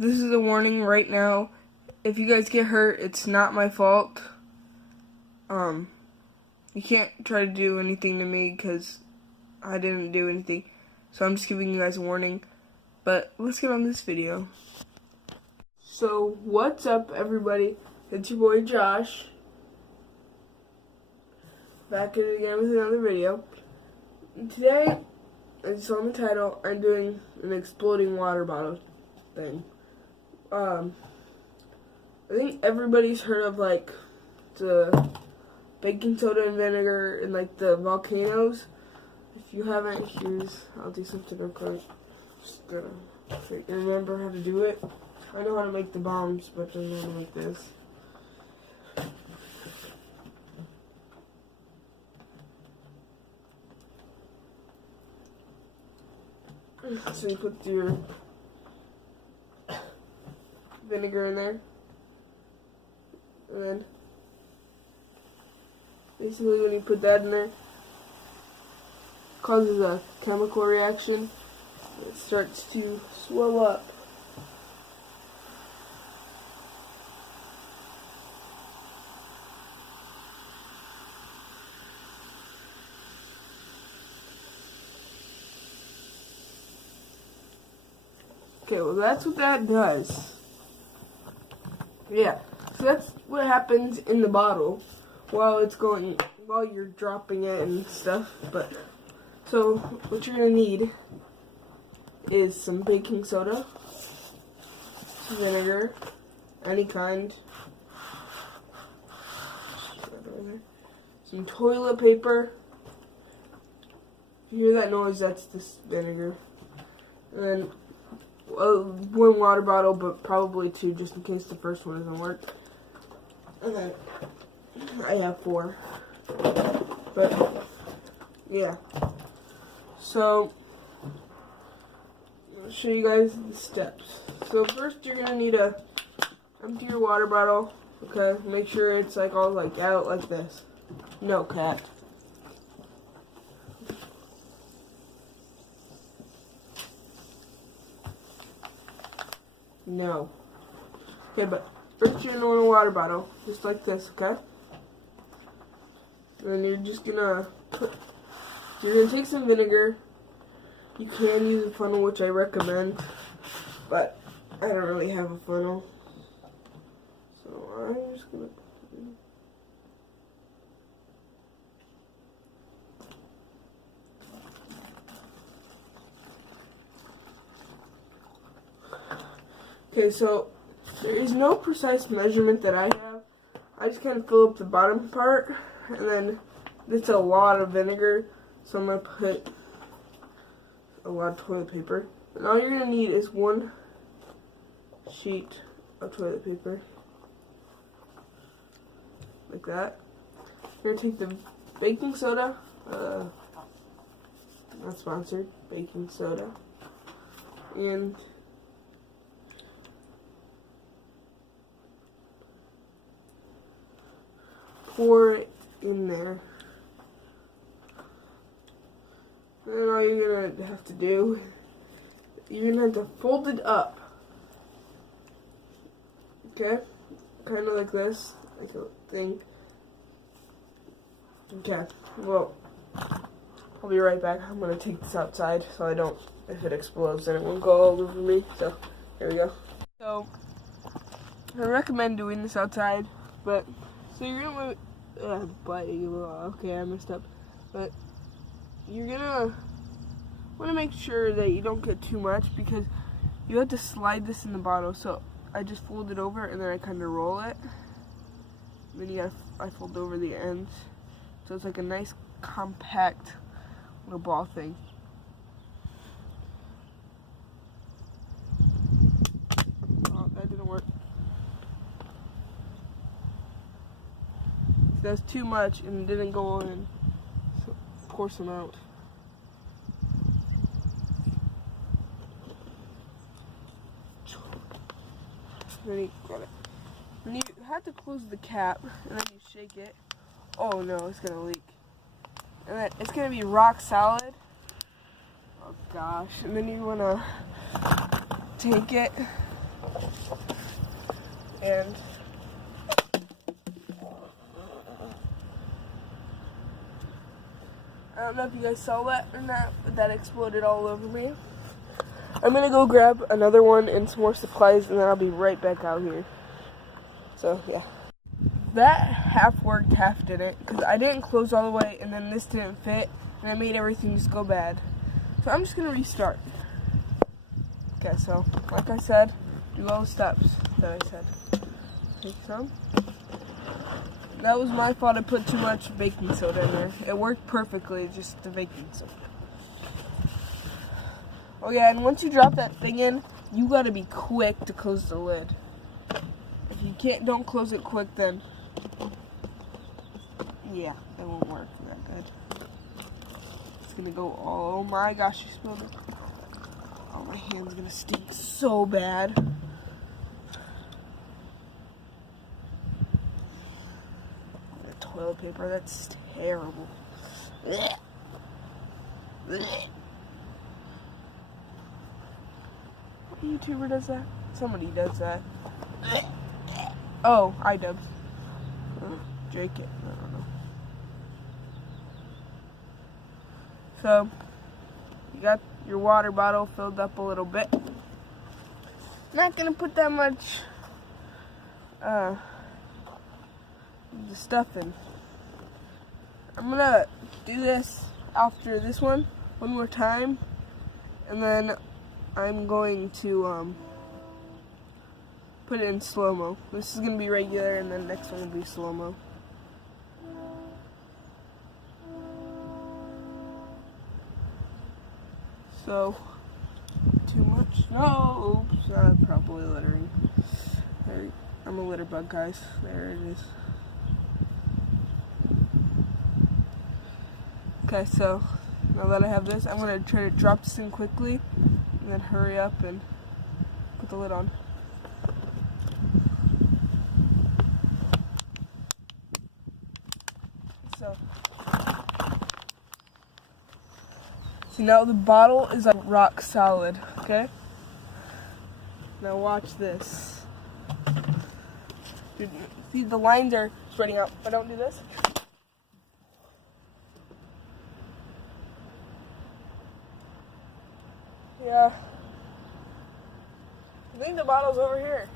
this is a warning right now. If you guys get hurt, it's not my fault. You can't try to do anything to me because I didn't do anything. So I'm just giving you guys a warning. But let's get on this video. So what's up, everybody? It's your boy Josh. Back at it again with another video. And today, as it's on the title, I'm doing an exploding water bottle thing. I think everybody's heard of like the baking soda and vinegar and like the volcanoes. If you haven't, I'll do something real quick. Just gonna remember how to do it. I know how to make the bombs, but I don't know how to make this. So you put your vinegar in there, and then basically when you put that in there, it causes a chemical reaction. It starts to swell up. Okay, well that's what that does. Yeah, so that's what happens in the bottle while you're dropping it and stuff. But so what you're gonna need is some baking soda, vinegar, any kind, some toilet paper. If you hear that noise, that's this vinegar, and then one water bottle, but probably two, just in case the first one doesn't work. And then I have 4. But yeah. So I'll show you guys the steps. So first, you're gonna need to empty your water bottle. Okay, make sure it's like all like out like this. No, cat. No. Okay, but first you're gonna want a water bottle, just like this, okay? And then you're just gonna take some vinegar. You can use a funnel, which I recommend, but I don't really have a funnel. So I'm just gonna... Okay, so there is no precise measurement that I have. I just kind of fill up the bottom part, and then it's a lot of vinegar, so I'm going to put a lot of toilet paper. And all you're going to need is 1 sheet of toilet paper, like that. You're going to take the baking soda, not sponsored, baking soda, and pour it in there. And then all you're gonna have to do, you're gonna have to fold it up. Okay? Kind of like this, like a thing. Okay, well, I'll be right back. I'm gonna take this outside so if it explodes, then it won't go all over me. So, here we go. So, I recommend doing this outside, but, so you're gonna okay, I messed up. But you're gonna want to make sure that you don't get too much, because you have to slide this in the bottle. So I just fold it over and then I kind of roll it. And then I fold over the ends, so it's like a nice compact little ball thing. Oh, that didn't work. That's too much and it didn't go in, so pour some out. Then you got it. And you have to close the cap, and then you shake it. Oh no, it's gonna leak. And then it's gonna be rock solid. Oh gosh. And then you wanna take it And I don't know if you guys saw that or not, but that exploded all over me. I'm gonna go grab another one and some more supplies, and then I'll be right back out here. So, yeah. That half worked, half didn't, because I didn't close all the way, and then this didn't fit, and I made everything just go bad. So I'm just gonna restart. Okay, so, like I said, do all the steps that I said. Take some. That was my fault, I put too much baking soda in there. It worked perfectly, just the baking soda. Oh yeah, and once you drop that thing in, you gotta be quick to close the lid. If you don't close it quick, then yeah, it won't work that good. It's gonna go, oh my gosh, you spilled it. Oh, my hand's gonna stink so bad. The toilet paper, that's terrible. Blech. Blech. What YouTuber does that? Somebody does that. Oh, iDubbbz. Jake, I don't know. So, you got your water bottle filled up a little bit. Not gonna put that much the stuff in. I'm gonna do this after this one more time, and then I'm going to put it in slow-mo. This is gonna be regular, and then the next one will be slow-mo. So, too much? No, oops, probably littering. I'm a litter bug, guys. There it is. Okay, so now that I have this, I'm gonna try to drop this in quickly, and then hurry up and put the lid on. So, see, now the bottle is like rock solid, okay? Now watch this. Dude, see, the lines are spreading out. If I don't do this, yeah. I think the bottle's over here.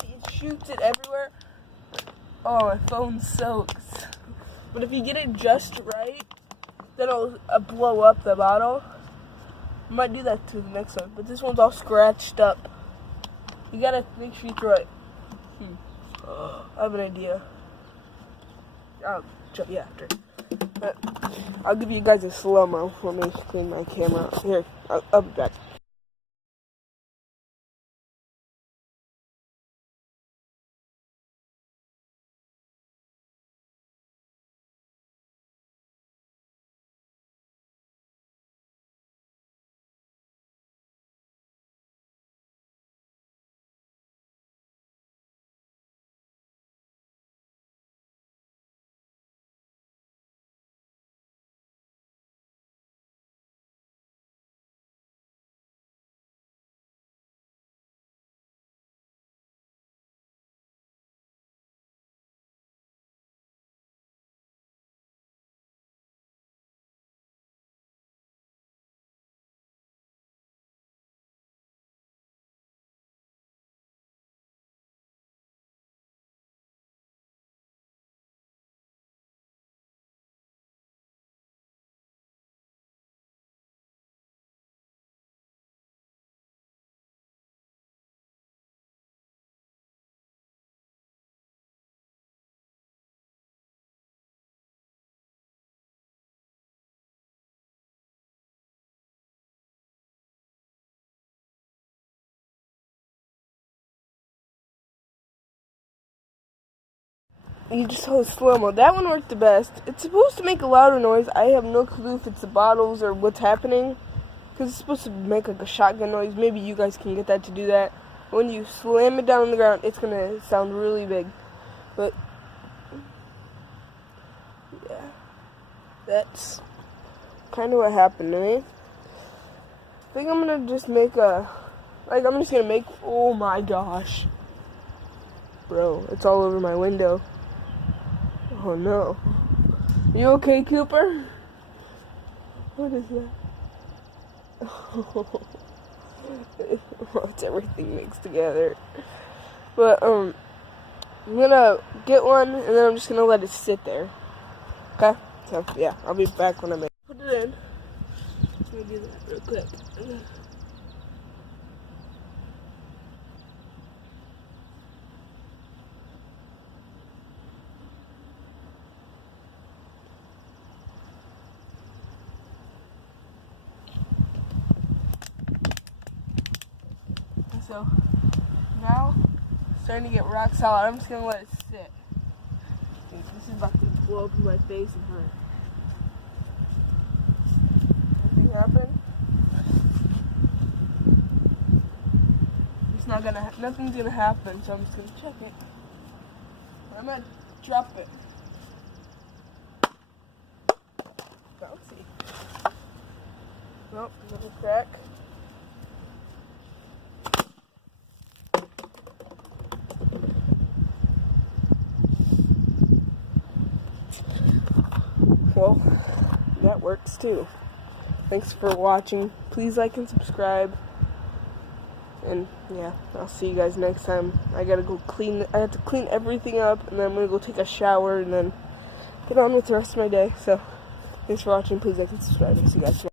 See, it shoots it everywhere. Oh, my phone soaks. But if you get it just right, then it'll blow up the bottle. I might do that to the next one, but this one's all scratched up. You gotta make sure you throw it. I have an idea. I'll show you after. But I'll give you guys a slow-mo. Let me clean my camera. Here, I'll be back. You just saw the slow-mo. That one worked the best. It's supposed to make a louder noise. I have no clue if it's the bottles or what's happening, because it's supposed to make like a shotgun noise. Maybe you guys can get that to do that. When you slam it down on the ground, it's going to sound really big. But, yeah. that's kind of what happened to me. I think I'm gonna just make oh my gosh. Bro, it's all over my window. Oh no. You okay, Cooper? What is that? Oh, it's everything mixed together. But, I'm gonna get one, and then I'm just gonna let it sit there. Okay? So, yeah, I'll be back when I put it in. Let me do that real quick. So, now, it's starting to get rock solid. I'm just gonna let it sit. This is about to blow up in my face and hurt. Anything happen? It's not gonna, nothing's gonna happen, so I'm just gonna check it. I'm gonna drop it. Bouncy. Nope, little crack. Well, that works too. Thanks for watching. Please like and subscribe. And yeah, I'll see you guys next time. I have to clean everything up, and then I'm gonna go take a shower and then get on with the rest of my day. So, thanks for watching. Please like and subscribe. See you guys tomorrow.